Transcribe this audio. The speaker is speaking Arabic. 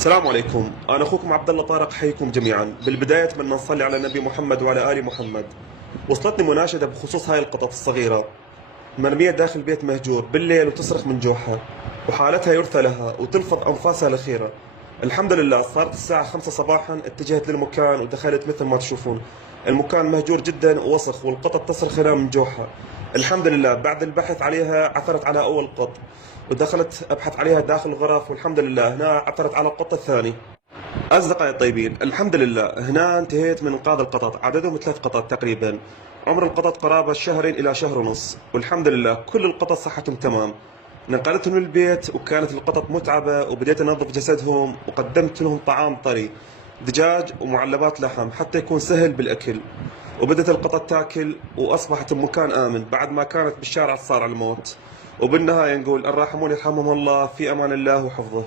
السلام عليكم، أنا أخوكم عبد الله طارق، حيكم جميعا. بالبداية أتمنى نصلي على النبي محمد وعلى آل محمد. وصلتني مناشدة بخصوص هاي القطط الصغيرة مرمية داخل بيت مهجور بالليل وتصرخ من جوعها، وحالتها يرثى لها وتلفظ أنفاسها الأخيرة. الحمد لله صارت الساعة 5 صباحا، اتجهت للمكان ودخلت مثل ما تشوفون. المكان مهجور جدا ووسخ، والقطط تصرخ هنا من جوعها. الحمد لله بعد البحث عليها عثرت على أول قط، ودخلت أبحث عليها داخل الغرف، والحمد لله هنا عثرت على القط الثاني. أصدقائي الطيبين، الحمد لله هنا انتهيت من إنقاذ القطط، عددهم 3 قطط تقريبا. عمر القطط قرابة شهرين إلى شهر ونص، والحمد لله كل القطط صحتهم تمام. نقلتهم للبيت وكانت القطط متعبة، وبديت أنظف جسدهم وقدمت لهم طعام طري، دجاج ومعلبات لحم حتى يكون سهل بالأكل. وبدت القطط تاكل، وأصبحت بمكان آمن بعد ما كانت بالشارع صار على الموت. وبالنهاية نقول الراحمون يرحمهم الله، في أمان الله وحفظه.